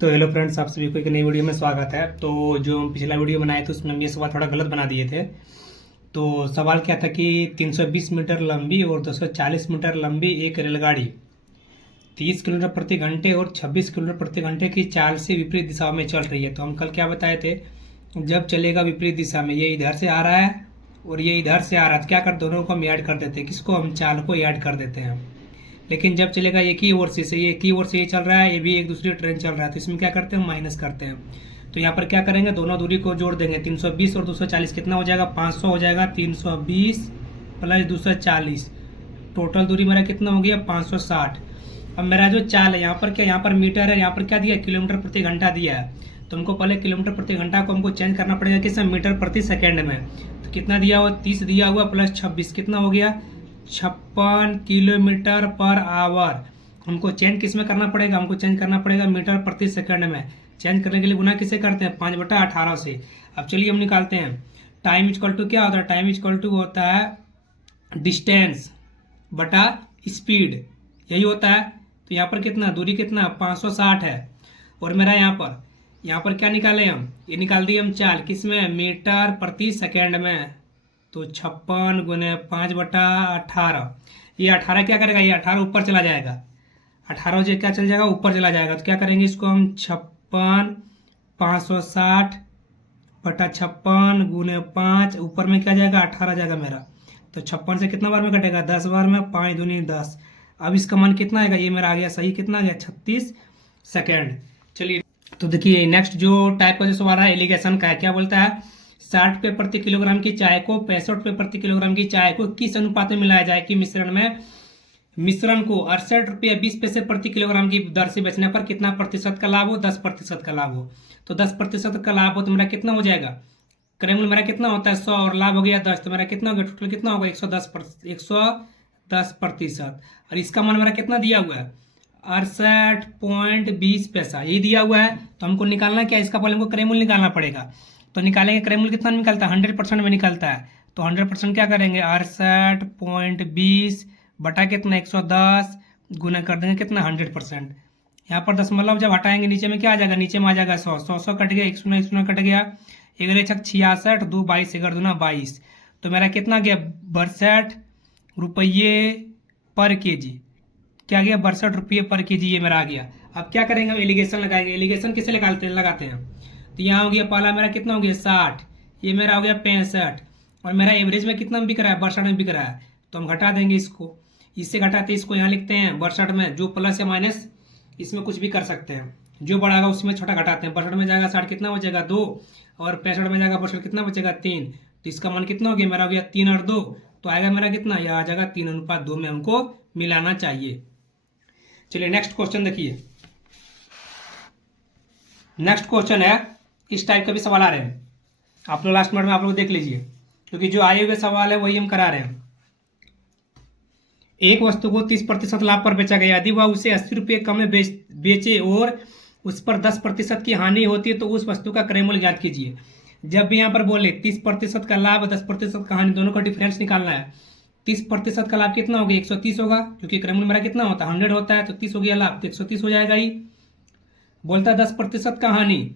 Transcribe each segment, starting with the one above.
तो hello friends, आप सभी को एक नई वीडियो में स्वागत है। तो जो हम पिछला वीडियो बनाए थे उसमें हम ये सवाल थोड़ा गलत बना दिए थे। तो सवाल क्या था कि 320 मीटर लंबी और 240 मीटर लंबी एक रेलगाड़ी 30 किलोमीटर प्रति घंटे और 26 किलोमीटर प्रति घंटे की चाल से विपरीत दिशा में चल रही है। तो हम कल क्या बताए थे, जब चलेगा विपरीत दिशा में, ये इधर से आ रहा है और ये इधर से आ रहा है, तो क्या कर दोनों को हम ऐड कर देते हैं। किसको? हम चाल को ऐड कर देते हैं। लेकिन जब चलेगा एक ही ओर से ये एक ही ओर से ये चल रहा है, ये भी एक दूसरी ट्रेन चल रहा है, तो इसमें क्या करते हैं, माइनस करते हैं। तो यहाँ पर क्या करेंगे, दोनों दूरी को जोड़ देंगे। 320 और 240 कितना हो जाएगा, 500 हो जाएगा। 320 प्लस 240, टोटल दूरी मेरा कितना हो गया, 560। अब मेरा जो चाल है, यहाँ पर क्या, यहाँ पर मीटर है, यहाँ पर क्या दिया, किलोमीटर प्रति घंटा दिया है। तो हमको पहले किलोमीटर प्रति घंटा को हमको चेंज करना पड़ेगा किस, मीटर प्रति सेकेंड में। तो कितना दिया हुआ, 30 दिया हुआ प्लस 26 कितना हो गया, 56 किलोमीटर पर आवर। हमको चेंज किस में करना पड़ेगा, हमको चेंज करना पड़ेगा मीटर प्रति सेकंड में। चेंज करने के लिए गुना किसे करते हैं, 5/18 से। अब चलिए हम निकालते हैं। टाइम इक्वल टू क्या होता है, टाइम इक्वल टू होता है डिस्टेंस बटा स्पीड, यही होता है। तो यहाँ पर कितना, दूरी कितना, 560 है। और मेरा यहाँ पर क्या निकाले हम, ये निकाल दिए हम चाल, किस में, मीटर प्रति सेकेंड में। तो 56 गुने 5/18, ये 18 क्या करेगा, ये 18 ऊपर चला जाएगा। 18 जो क्या चल जाएगा, ऊपर चला जाएगा। तो क्या करेंगे इसको हम, 56 560/56 गुने 5, ऊपर में क्या जाएगा, 18 जाएगा मेरा। तो 56 से कितना बार में कटेगा, 10 बार में, 5 दूनी 10। अब इसका मान कितना आएगा, ये मेरा आ गया सही, कितना आ गया, 36 सेकेंड। चलिए, तो देखिए नेक्स्ट जो टाइप का जो सवाल है एलिगेशन का है, क्या बोलता है, 60 रुपये प्रति किलोग्राम की चाय को 65 रुपये प्रति किलोग्राम की चाय को किस अनुपात में मिलाया जाए कि मिश्रण को 68 रुपये 20 पैसे प्रति किलोग्राम की दर से बेचने पर कितना प्रतिशत का लाभ हो, 10% का लाभ हो। तो 10% का लाभ हो तो मेरा कितना हो जाएगा, क्रय मूल्य मेरा कितना होता है 100 और लाभ हो गया 10, तो मेरा कितना हो गया, टोटल कितना होगा, 110%। और इसका मान मेरा कितना दिया हुआ है, 68.20 पैसा, यही दिया हुआ है। तो हमको निकालना क्या, इसका पहले हमको क्रय मूल्य निकालना पड़ेगा। तो निकालेंगे, क्रय मूल्य कितना निकलता है, 100% में निकलता है। तो 100% क्या करेंगे, 68.20 बटा कितना, 110 गुना कर देंगे कितना, 100%। यहाँ पर दशमलव जब हटाएंगे नीचे में क्या आ जाएगा, नीचे में आ जाएगा 100 कट गया, 1 कट गया, 1×66 2 22 1×2 22। तो मेरा कितना गया, 62 रुपये पर केजी। क्या गया, 62 रुपये पर केजी, ये मेरा आ गया। अब क्या करेंगे, हम एलिगेशन लगाएंगे। एलिगेशन किसे लगाते हैं। तो यहाँ हो गया, पहला मेरा कितना हो गया 60, ये मेरा हो गया 65, और मेरा एवरेज में कितना बिक रहा है, 62 में बिक रहा है। तो हम घटा देंगे इसको, इससे घटाते इसको यहाँ लिखते हैं 62 में, जो प्लस या माइनस इसमें कुछ भी कर सकते हैं, जो बढ़ागा उसमें छोटा घटाते हैं। 62 में जाएगा 60 कितना बचेगा 2, और 65 में जाएगा 62 कितना बचेगा 3। तो इसका मान कितना हो गया, मेरा हो गया 3 और 2, तो आएगा मेरा कितना, यह आ जाएगा 3:2 में हमको मिलाना चाहिए। चलिए नेक्स्ट क्वेश्चन देखिए। नेक्स्ट क्वेश्चन है, इस टाइप का भी सवाल आ रहे हैं, आप लोग लास्ट मिनट में आप लोग देख लीजिए, क्योंकि जो आए हुए सवाल है वही हम करा रहे हैं। एक वस्तु को 30% लाभ पर बेचा गया, यदि वह उसे 80 रुपये कम में बेचे और उस पर 10% की हानि होती है तो उस वस्तु का क्रय मूल्य ज्ञात कीजिए। जब भी यहाँ पर बोले 30% का लाभ, 10% का हानि, दोनों का डिफरेंस निकालना है। 30% का लाभ कितना हो गया, 130 होगा, क्योंकि क्रय मूल्य मेरा कितना होता है 100 होता है, तो 30 हो गया लाभ, तो 130 हो जाएगा ही। बोलता है 10% का हानि,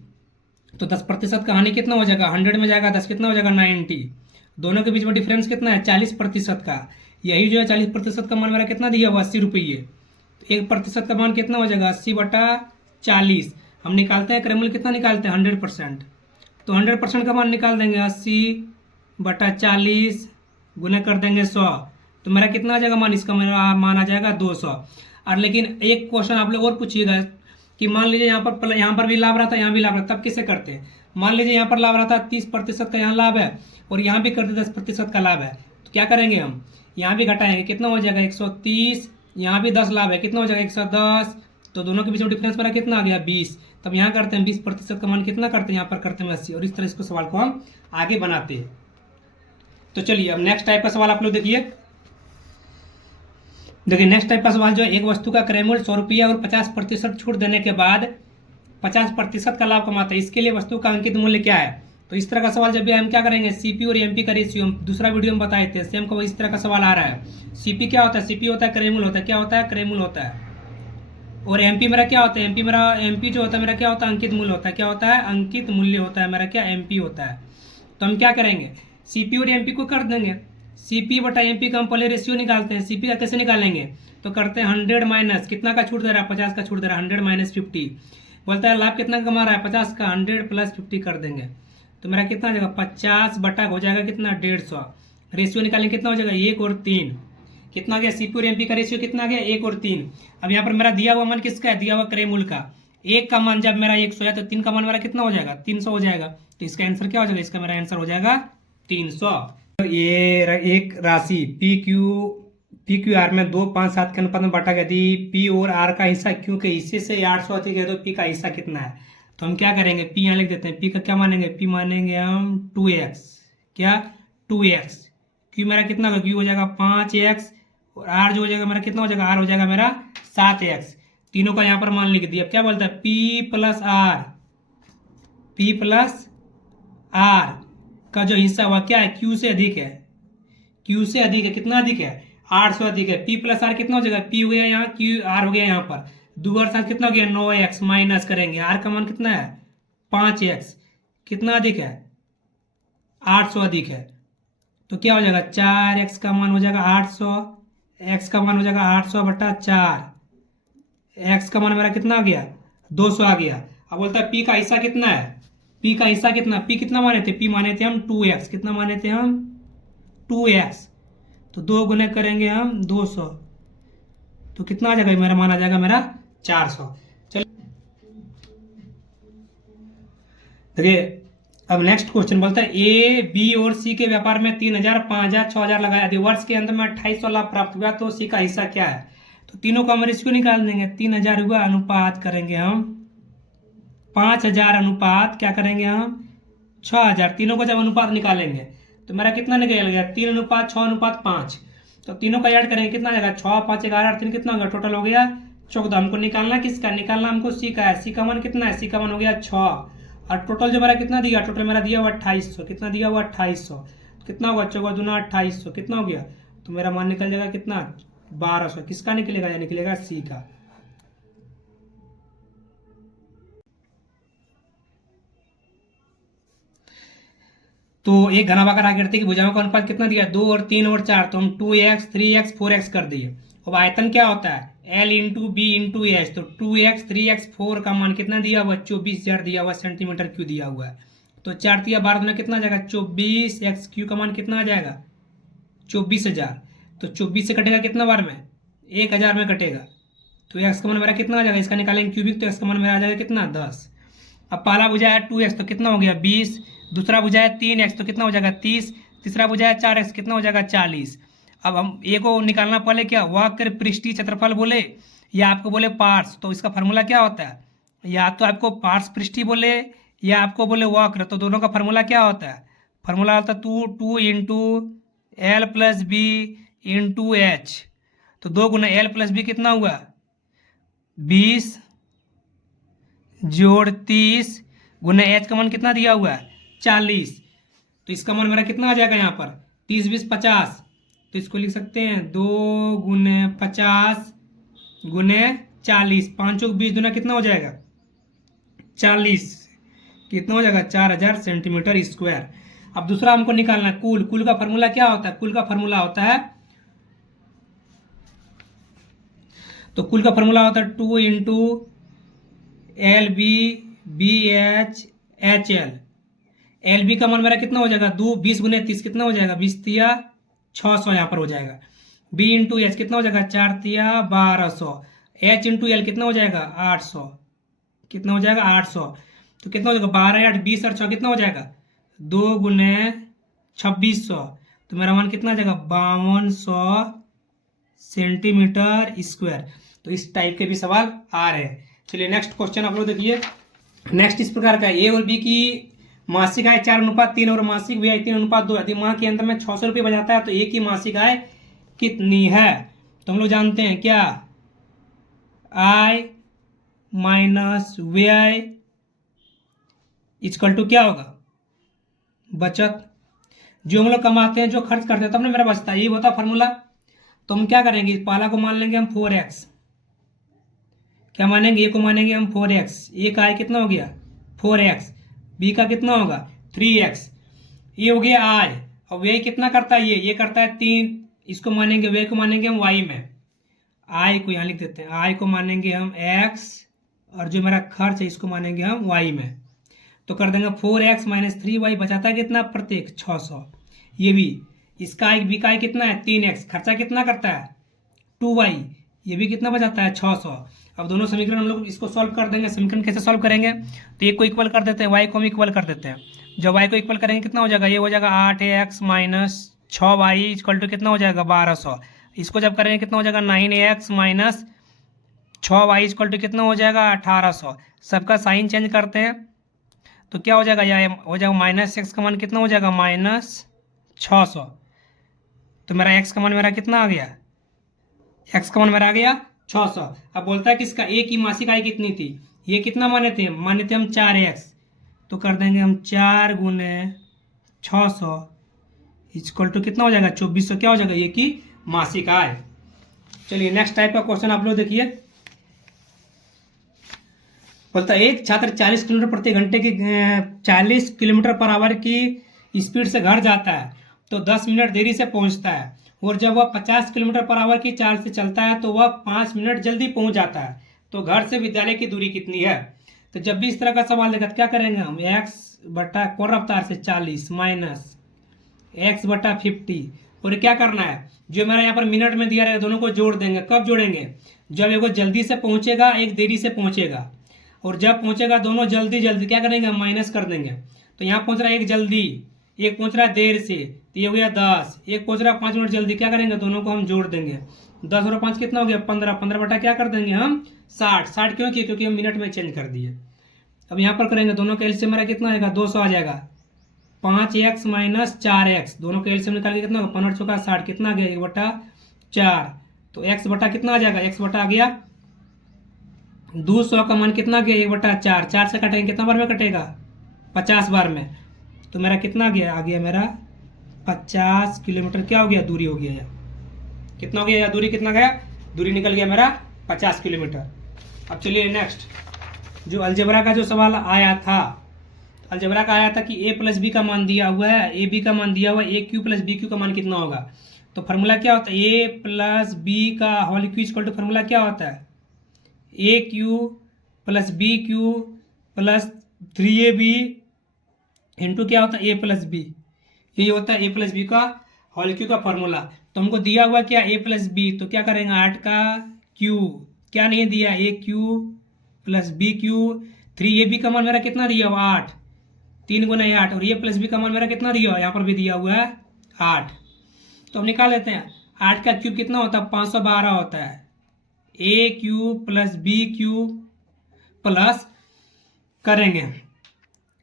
तो 10% का हानि कितना हो जाएगा, 100 में जाएगा 10 कितना हो जाएगा 90। दोनों के बीच में डिफरेंस कितना है, 40% का। यही जो है 40% का मान मेरा कितना दिया हुआ, 80 रुपये। तो 1% का मान कितना हो जाएगा, 80/40। हम निकालते हैं क्रय मूल्य कितना निकालते हैं, 100%। तो 100% का मान निकाल देंगे, 80/40 गुना कर देंगे 100, तो मेरा कितना आ जाएगा मान, इसका मेरा मान आ जाएगा 200। और लेकिन एक क्वेश्चन आप लोग और पूछिएगा कि मान लीजिए यहाँ पर भी लाभ रहा था, यहाँ भी लाभ रहा था, तब किसे करते हैं। मान लीजिए यहाँ पर लाभ रहा था 30% का, यहाँ लाभ है, और यहाँ भी करते 10% का लाभ है, तो क्या करेंगे हम, यहाँ भी घटाएंगे, कितना हो जाएगा 130, यहाँ भी 10 लाभ है, कितना हो जाएगा 110। तो दोनों के बीच में डिफरेंस मेरा कितना आ गया 20। तब यहाँ करते हैं 20% का मान कितना करते हैं, यहाँ पर करते हैं 80, और इस तरह इसको सवाल को हम आगे बनाते हैं। तो चलिए अब नेक्स्ट टाइप का सवाल आप लोग देखिए। नेक्स्ट टाइप का सवाल जो है, एक वस्तु का क्रय मूल्य 100 रुपया और 50% छूट देने के बाद 50% का लाभ कमाता है, इसके लिए वस्तु का अंकित मूल्य क्या है। तो इस तरह का सवाल जब भी हम क्या करेंगे, सीपी और एमपी का रेशियो, दूसरा वीडियो में बताए थे, सेम को इस तरह का सवाल आ रहा है। सीपी क्या होता है, सीपी होता है क्रय मूल्य होता है, क्या होता है क्रय मूल्य होता है। और एमपी मेरा क्या होता है, एमपी जो होता है मेरा क्या होता है, अंकित मूल्य होता है। क्या होता है, अंकित मूल्य होता है मेरा, क्या एमपी होता है। तो हम क्या करेंगे, सीपी और एमपी को कर देंगे। सीपी बटा एमपी का हम पहले रेशियो निकालते हैं। सीपी का कैसे निकालेंगे, तो करते हैं 100 माइनस कितना का छूट दे रहा है, 50 का छूट दे रहा है, 100 माइनस 50। बोलता है लाभ कितना कमा रहा है, 50 का, 100 प्लस 50 कर देंगे तो मेरा कितना हो जाएगा, 50 बटा हो जाएगा कितना, 150। रेशियो निकालेंगे कितना हो जाएगा, 1 और 3। कितना गया, सीपी और एमपी का रेशियो कितना गया, 1 और 3। अब यहाँ पर मेरा दिया हुआ मान किसका है, दिया हुआ क्रय मूल्य का। 1 का मान जब मेरा 100 है तो 3 का मान मेरा कितना हो जाएगा, 300 हो जाएगा। तो इसका आंसर क्या हो जाएगा, इसका मेरा आंसर हो जाएगा 300। तो ये एक राशि पी क्यू आर में 2, 5, 7 के अनुपात में बांटा गया। यदि पी और आर का हिस्सा क्यू के हिस्से से 800 अधिक है तो पी का हिस्सा कितना है। तो हम क्या करेंगे, पी यहाँ लिख देते हैं। पी का क्या मानेंगे, पी मानेंगे हम 2x। क्या, 2x। क्यू मेरा कितना होगा, क्यू हो जाएगा 5x। और आर जो हो जाएगा मेरा कितना हो जाएगा, आर हो जाएगा मेरा 7x। तीनों का यहाँ पर मान लिख दिया। अब क्या बोलता है, पी प्लस आर का जो हिस्सा हुआ क्या है, क्यू से अधिक है। क्यू से अधिक है, कितना अधिक है, 800 अधिक है। पी प्लस आर कितना हो जाएगा, पी हो गया यहाँ, क्यू आर हो गया यहाँ पर, 2 और 7 कितना हो गया, 9x। माइनस करेंगे, आर का मान कितना है 5x। कितना अधिक है, 800 अधिक है। तो क्या हो जाएगा, 4x का मान हो जाएगा 800, x का मान हो जाएगा 800 बटा 4। x का मान मेरा कितना आ गया, 200 आ गया। अब बोलता है p का हिस्सा कितना है, p का हिस्सा कितना, p कितना माने थे, p माने थे हम 2x। कितना माने थे हम, 2x। तो 2 गुने करेंगे हम 200, तो कितना आ जाएगा, मेरा मान आ जाएगा मेरा 400। चलिए देखिए अब नेक्स्ट क्वेश्चन बोलता है ए बी और सी के व्यापार में 3000, 5000, 6000 लगाया। यदि वर्ष के अंत में 2800 लाभ प्राप्त हुआ तो सी का हिस्सा क्या है। तो तीनों का हम रेशियो निकाल देंगे। 3000 हुआ, अनुपात करेंगे हम 5000, अनुपात क्या करेंगे हम 6000। तीनों को जब अनुपात निकालेंगे तो मेरा कितना निकल गया, 3:6:5। तो तीनों का ऐड करेंगे कितना आ जाएगा, 6, 5, 11, 3 कितना होगा, टोटल हो गया 14। हमको निकालना किसका, निकालना हमको सी का है। सी का मान कितना है, सी का मान हो गया 6। और टोटल जो मेरा कितना दिया, टोटल मेरा दिया हुआ 2800। कितना दिया हुआ 2800, कितना होगा 14 दूना 2800, कितना हो गया, तो मेरा मान निकल जाएगा कितना 1200। किसका निकलेगा, या निकलेगा सी का। तो एक घनाभागर आकृति की भुजाओं का अनुपात कितना दिया, 2 और 3 और 4। तो हम 2x, 3x, 4x कर दिए। अब आयतन क्या होता है, L into B into H. तो 2x, 3x, 4 का मान कितना दिया हुआ, 24,000 दिया हुआ सेंटीमीटर क्यू दिया हुआ है। तो 4 तिया 12 में कितना आ जाएगा, 24x क्यू का मान कितना आ जाएगा, 24,000। तो 24 से कटेगा कितना बार में, 1000 में कटेगा। तो x का मान मेरा कितना आ जाएगा, इसका निकालेंगे क्यूबिक, तो x का मान मेरा आ जाएगा कितना 10। अब पहला भुजा है 2x तो कितना हो गया 20। दूसरा भुजा है 3x तो कितना हो जाएगा 30। तीसरा भुजा है 4x कितना हो जाएगा 40। अब हम ए को निकालना, पहले क्या वक्र पृष्ठीय क्षेत्रफल बोले या आपको बोले पार्श्व। तो इसका फार्मूला क्या होता है, या तो आपको पार्श्व पृष्ठीय बोले या आपको बोले वक्र। तो दोनों का फार्मूला क्या होता है, फार्मूला होता है 2 into L plus B into H. तो 2 गुना एल प्लस बी कितना हुआ 20 जोड़ 30 गुना एच का मान कितना दिया हुआ है 40। तो इसका मान मेरा कितना आ जाएगा यहाँ पर 30, 20, 50। तो इसको लिख सकते हैं 2 गुने 50 गुने 40। 5 चौक 20 दूना कितना हो जाएगा 40। कितना हो जाएगा 4000 सेंटीमीटर स्क्वायर। अब दूसरा हमको निकालना है कुल। कुल का फार्मूला क्या होता है, कुल का फार्मूला होता है, तो कुल का फार्मूला होता है 2 into L B B H H L. L B का मान मेरा कितना हो जाएगा 2, 20 गुने 30 कितना हो जाएगा 20 तिया 600 यहाँ पर हो जाएगा। बी इंटू एच कितना हो जाएगा 4 तिया 1200। एच इंटू एल कितना हो जाएगा 800। कितना हो जाएगा 800। तो कितना हो जाएगा 12, 8, 20 और 6 कितना हो जाएगा 2 गुने 2600। तो मेरा मान कितना आ जाएगा 5200 सेंटीमीटर स्क्वायर। तो इस टाइप के भी सवाल आ रहे हैं। चलिए नेक्स्ट क्वेश्चन आप लोग देखिए। नेक्स्ट इस प्रकार का, ए और बी की मासिक आय 4:3 और मासिक व्यय 3:2। यदि माह के अंत में 600 रुपये बचाता है तो ए की मासिक आय कितनी है। तो हम लोग जानते हैं क्या, आय माइनस व्यय इक्वल टू क्या होगा बचत। जो हम लोग कमाते हैं, जो खर्च करते हैं, तब ना मेरा बचता है, ये होता फॉर्मूला। तो हम क्या करेंगे, पहला को मान लेंगे हम 4x क्या मानेंगे, ए को मानेंगे हम 4x, ए का आई कितना हो गया 4x, बी का कितना होगा 3x, ये हो गया आई। और वे कितना करता है, ये करता है 3, इसको मानेंगे, वे को मानेंगे हम y में, आई को यहाँ लिख देते हैं, आई को मानेंगे हम x, और जो मेरा खर्च है इसको मानेंगे हम y में। तो कर देंगे 4x माइनस 3y, बचाता है कितना प्रत्येक 600। ये भी इसका आई बी का आई कितना है 3x, खर्चा कितना करता है 2y, ये भी कितना बचाता है 600। अब दोनों समीकरण हम लोग इसको सॉल्व कर देंगे। समीकरण कैसे सॉल्व करेंगे, तो एक को इक्वल कर देते हैं, y को हम इक्वल कर देते हैं। जब y को इक्वल करेंगे कितना हो जाएगा, ये हो जाएगा 8x minus 6y equal to कितना हो जाएगा 1200। इसको जब करेंगे कितना हो जाएगा 9x minus 6y equal to कितना हो जाएगा 1800। सबका साइन चेंज करते हैं तो क्या हो जाएगा, यह हो जाएगा माइनस x का मान कितना हो जाएगा -600। तो मेरा x का मान मेरा कितना आ गया, x का मान मेरा आ गया 600। अब बोलता है कि इसका a की मासिक आय कितनी थी, ये कितना माने थे हम 4x, तो कर देंगे हम 4 गुने 600 इक्वल टू कितना हो जाएगा 2400, क्या हो जाएगा ये की मासिक आय। चलिए नेक्स्ट टाइप का क्वेश्चन आप लोग देखिए। बोलता है एक छात्र 40 किलोमीटर प्रति घंटे की 40 किलोमीटर पर आवर की स्पीड से घर जाता है तो 10 मिनट देरी से पहुंचता है, और जब वह 50 किलोमीटर पर आवर की चाल से चलता है तो वह 5 मिनट जल्दी पहुंच जाता है। तो घर से विद्यालय की दूरी कितनी है। तो जब भी इस तरह का सवाल देगा तो क्या करेंगे हम, x बटा कोण रफ्तार से 40 माइनस x बटा 50, और क्या करना है, जो मेरा यहाँ पर मिनट में दिया रहेगा दोनों को जोड़ देंगे। कब जोड़ेंगे, जब एक जल्दी से पहुंचेगा एक देरी से पहुंचेगा, और जब पहुंचेगा दोनों जल्दी जल्दी क्या करेंगे हम माइनस कर देंगे। तो यहाँ पहुंच रहा है एक जल्दी, एक पहुंच रहा है देर से, तो ये हो गया 10, एक पहुंच रहा है 5 मिनट जल्दी, क्या करेंगे दोनों को हम जोड़ देंगे। 10 और 5 कितना हो गया 15, 15 बटा क्या कर देंगे हम 60, 60 क्यों किए, क्योंकि हम मिनट में चेंज कर दिए। अब यहाँ पर करेंगे दोनों का एलसीएम मेरा कितना आएगा 200 आ जाएगा, 5x माइनस 4x, दोनों का एलसीएम निकाल के कितना होगा 15 चौका 60, कितना आ गया 1/4। तो x बटा कितना आ जाएगा, x बटा आ गया 200 का मान कितना गया 1/4, 4 से कटेंगे कितना बार में कटेगा 50 बार में। तो मेरा कितना आ गया मेरा 50 किलोमीटर क्या हो गया दूरी हो गया, कितना हो गया दूरी, कितना गया दूरी निकल गया मेरा 50 किलोमीटर। अब चलिए नेक्स्ट, जो अलजेब्रा का जो सवाल आया था, अलजेब्रा का आया था कि a प्लस बी का मान दिया हुआ है, ए बी का मान दिया हुआ है, a cube plus b cube का मान कितना होगा। तो फार्मूला क्या होता है, ए प्लस बी का whole cube equal to formula क्या होता है a cube plus b cube plus 3ab into क्या होता है ए प्लस बी, ये होता है ए प्लस बी का होल क्यू का फॉर्मूला। तो हमको दिया हुआ क्या ए प्लस बी, तो क्या करेंगे 8 का क्यू, क्या नहीं दिया a cube plus b cube, 3ab का मान मेरा कितना दिया हुआ 8, 3 गुना 8, और ए प्लस बी का मान मेरा कितना दिया हुआ, यहाँ पर भी दिया हुआ है 8। तो हम निकाल लेते हैं, 8 का क्यूब कितना होता है 512 होता है, a cube plus b cube plus करेंगे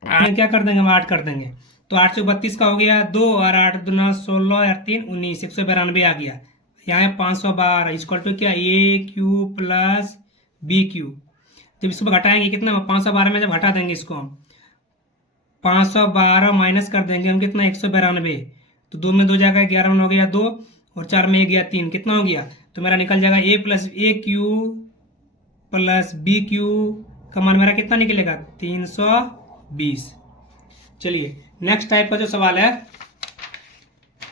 क्या कर देंगे हम 8 कर देंगे, तो 8 से 32 का हो गया 2, और 8 दूना 16 और 3 19, 192 आ गया। यहाँ है 512 इक्वल टू क्या ए क्यू प्लस बी क्यू। जब इसको घटाएंगे कितना 512 में जब घटा देंगे इसको हम 512 माइनस कर देंगे हम कितना 192, तो 2 में 2 जाएगा 11 में हो गया 2, और 4 में 1 गया 3, कितना हो गया, तो मेरा निकल जाएगा ए प्लस ए क्यू प्लस बी क्यू का मान मेरा कितना निकलेगा 320। चलिए नेक्स्ट टाइप का जो सवाल है,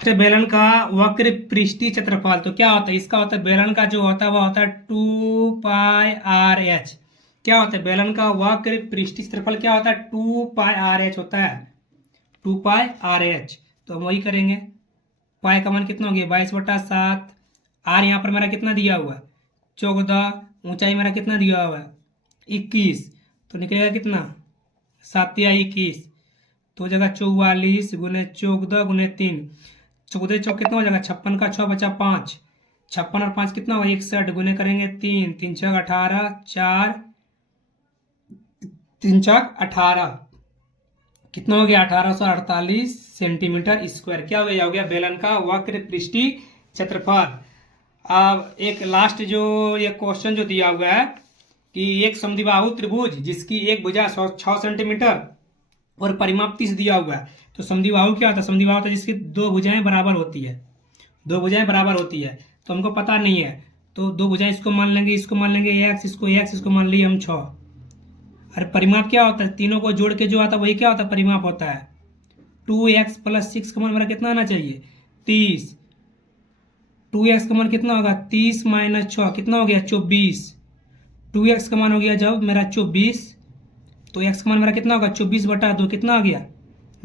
बेलन का वक्र पृष्ठीय क्षेत्रफल, तो क्या होता है इसका होता है बेलन का जो होता है वह होता है 2πRh। क्या होता है बेलन का वक्र पृष्ठीय क्षेत्रफल क्या होता है 2πRh होता है, 2πRh। तो हम वही करेंगे, पाई का मान कितना हो गया 22/7, आर यहाँ पर मेरा कितना दिया हुआ है 14, ऊंचाई मेरा कितना दिया हुआ है 21, तो निकलेगा कितना 7 या 21, तो जगह 44 गुने 14 गुने 3, 14 चौक कितना हो जाएगा 56 का 6 बचा 5, 56 और 5 कितना होगा 61 गुने करेंगे 3, 3 6 18, 4 3 6 18, कितना हो गया 1848 सेंटीमीटर स्क्वायर। क्या हो गया बेलन का वक्र पृष्ठीय क्षेत्रफल। अब एक लास्ट जो ये क्वेश्चन जो दिया हुआ है कि एक समद्विबाहु त्रिभुज जिसकी एक भुजा 6 सेंटीमीटर और परिमाप 30 दिया हुआ है, तो समद्विबाहु क्या होता है, समद्विबाहु होता है जिसकी 2 भुजाएं बराबर होती है, 2 भुजाएं बराबर होती है, तो हमको पता नहीं है, तो दो भुजाएं इसको मान लेंगे, इसको मान लेंगे एक्स, इसको मान लिए हम 6। अरे परिमाप क्या होता है, तीनों को जोड़ के जो आता है वही क्या होता है, परिमाप होता है। 2x + 6 का मान मेरा कितना आना चाहिए, 30। 2x का मान कितना होगा, 30 - 6 कितना हो गया, 24। 2x का मान हो गया जब मेरा 24, तो x का मान मेरा कितना होगा, 24/2 कितना आ गया,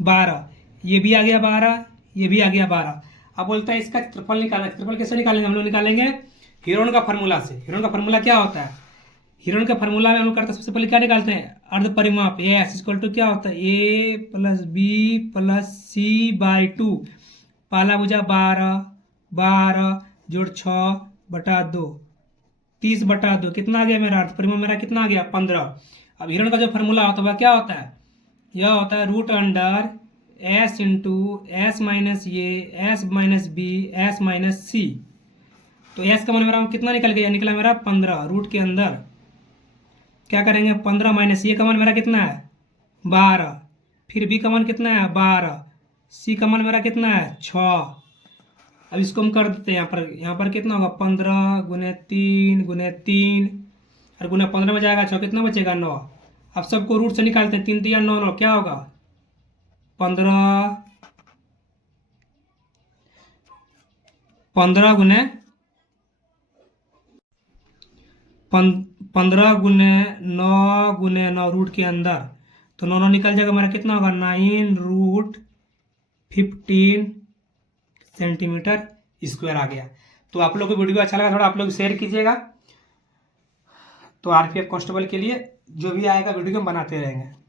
12। ये भी आ गया 12, ये भी आ गया 12। अब बोलता है इसका क्षेत्रफल निकालना। क्षेत्रफल कैसे निकालेंगे, हम लोग निकालेंगे हीरोन का फार्मूला से। हीरोन का फार्मूला क्या होता है, हीरोन का फार्मूला में हम लोग करते हैं, सबसे पहले क्या निकालते हैं, अर्ध परिमाप। एस इक्वल टू क्या होता है, a + b + c/2। पहला भुजा 12, 12 + 6/2, 30/2 कितना आ गया मेरा, अर्ध परिमाप मेरा कितना आ गया, 15। अब हीरोन का जो फार्मूला होता है वह क्या होता है, यह होता है √under s × s - a s - b s - c। तो s का मान मेरा कितना निकल गया, निकला मेरा 15। रूट के अंदर क्या करेंगे, 15 - a का मान मेरा कितना है, 12। फिर b का मान कितना है, 12। c का मान मेरा कितना है, 6। अब इसको हम कर देते हैं यहाँ पर कितना होगा, 15 × 3 × 3 और गुना 15 में जाएगा 6, कितना बचेगा, 9। अब सबको रूट से निकालते हैं, 3 × 3 = 9, 9 क्या होगा, 15 15 × 9 रूट के अंदर, तो 9 निकल जाएगा मेरा, कितना होगा, 9√15 सेंटीमीटर स्क्वायर आ गया। तो आप लोग को वीडियो अच्छा लगा, थोड़ा आप लोग शेयर कीजिएगा। तो आरपीएफ कांस्टेबल के लिए जो भी आएगा वीडियो हम बनाते रहेंगे।